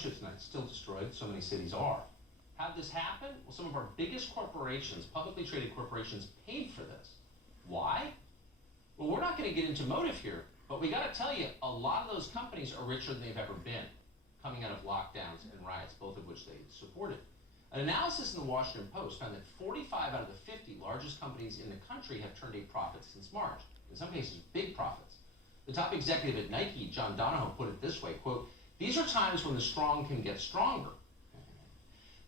ship tonight, still destroyed, so many cities are. How'd this happen? Well, some of our biggest corporations, publicly traded corporations, paid for this. Why? Well, we're not gonna get into motive here, but we gotta tell you, a lot of those companies are richer than they've ever been, coming out of lockdowns and riots, both of which they supported. An analysis in the Washington Post found that 45 out of the 50 largest companies in the country have turned a profit since March, in some cases big profits. The top executive at Nike, John Donahoe, put it this way, quote, "These are times when the strong can get stronger."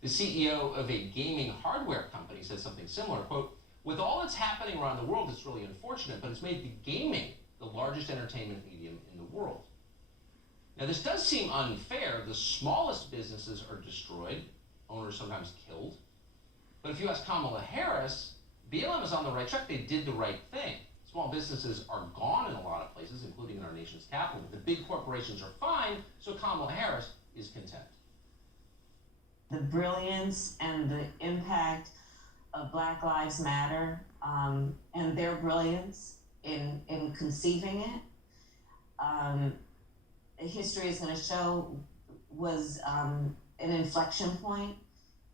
The CEO of a gaming hardware company said something similar, quote, "With all that's happening around the world, it's really unfortunate, but it's made the gaming the largest entertainment medium in the world." Now, this does seem unfair. The smallest businesses are destroyed, owners sometimes killed. But if you ask Kamala Harris, BLM is on the right track. They did the right thing. Small businesses are gone in a lot of places, including in our nation's capital. The big corporations are fine, so Kamala Harris is content. The brilliance and the impact of Black Lives Matter and their brilliance in conceiving it, history is going to show was an inflection point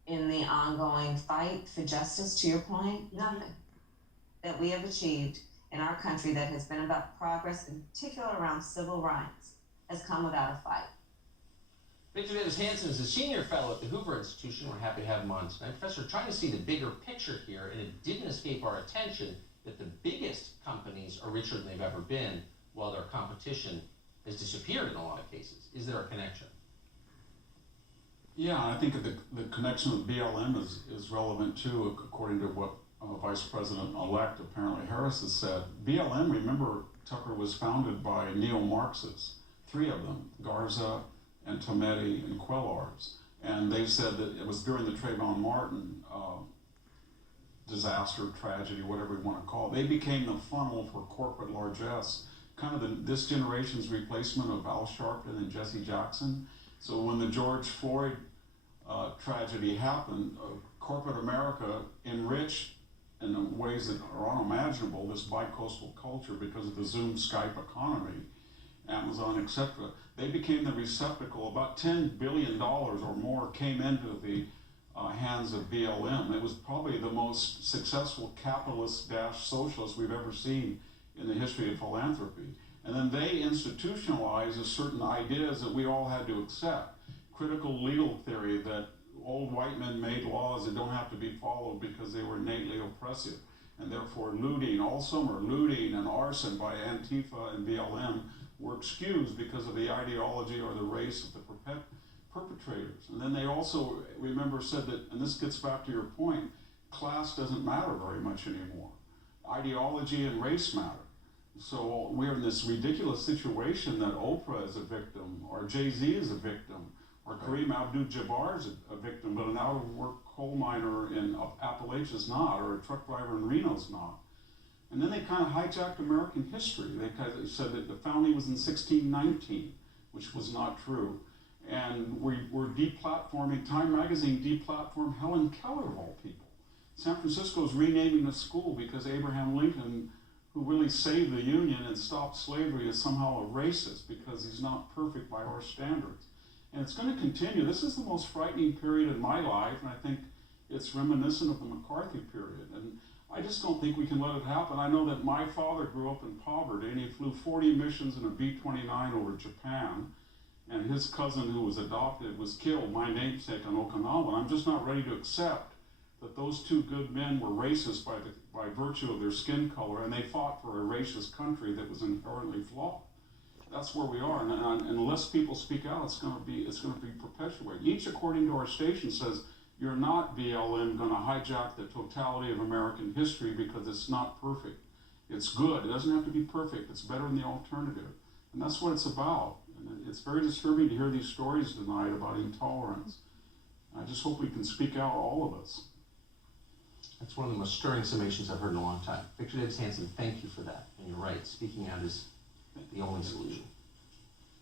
in the ongoing fight for justice. To your point, nothing that we have achieved in our country that has been about progress, in particular around civil rights, has come without a fight. Victor Davis Hanson is a senior fellow at the Hoover Institution. We're happy to have him on tonight. Professor, trying to see the bigger picture here, and it didn't escape our attention that the biggest companies are richer than they've ever been, while their competition has disappeared in a lot of cases. Is there a connection? Yeah, I think the connection with BLM is relevant too, according to what Vice President-elect apparently Harris has said. BLM, remember, Tucker, was founded by neo-Marxists, three of them, Garza and Tometi and Cuellar's. And they said that it was during the Trayvon Martin disaster, tragedy, whatever you want to call it. They became the funnel for corporate largesse, kind of this generation's replacement of Al Sharpton and Jesse Jackson. So when the George Floyd tragedy happened, corporate America enriched in ways that are unimaginable this bi-coastal culture because of the Zoom, Skype economy, Amazon, etc. They became the receptacle. About $10 billion or more came into the hands of BLM. It was probably the most successful capitalist-socialist we've ever seen in the history of philanthropy. And then they institutionalized certain ideas that we all had to accept. Critical legal theory, that old white men made laws that don't have to be followed because they were innately oppressive. And therefore looting, all summer, looting and arson by Antifa and BLM were excused because of the ideology or the race of the perpetrators. And then they also, remember, said that, and this gets back to your point, class doesn't matter very much anymore. Ideology and race matter. So we're in this ridiculous situation that Oprah is a victim, or Jay-Z is a victim, or Kareem Abdul-Jabbar is a victim, but an out-of-work coal miner in Appalachia is not, or a truck driver in Reno is not. And then they kind of hijacked American history. They kind of said that the founding was in 1619, which was not true. And we're deplatforming, Time Magazine deplatformed Helen Keller of all people. San Francisco is renaming a school because Abraham Lincoln, who really saved the Union and stopped slavery, is somehow a racist because he's not perfect by our standards. And it's going to continue. This is the most frightening period in my life, and I think it's reminiscent of the McCarthy period. And I just don't think we can let it happen. I know that my father grew up in poverty, and he flew 40 missions in a B-29 over Japan, and his cousin who was adopted was killed, my namesake, on Okinawa. And I'm just not ready to accept that those two good men were racist by virtue of their skin color, and they fought for a racist country that was inherently flawed. That's where we are, and unless people speak out, it's going to be perpetuated. Each, according to our station, says you're not, BLM, going to hijack the totality of American history because it's not perfect. It's good. It doesn't have to be perfect. It's better than the alternative, and that's what it's about. And it's very disturbing to hear these stories tonight about intolerance. I just hope we can speak out, all of us. That's one of the most stirring summations I've heard in a long time. Victor Davis Hanson, thank you for that. And you're right, speaking out is the only solution.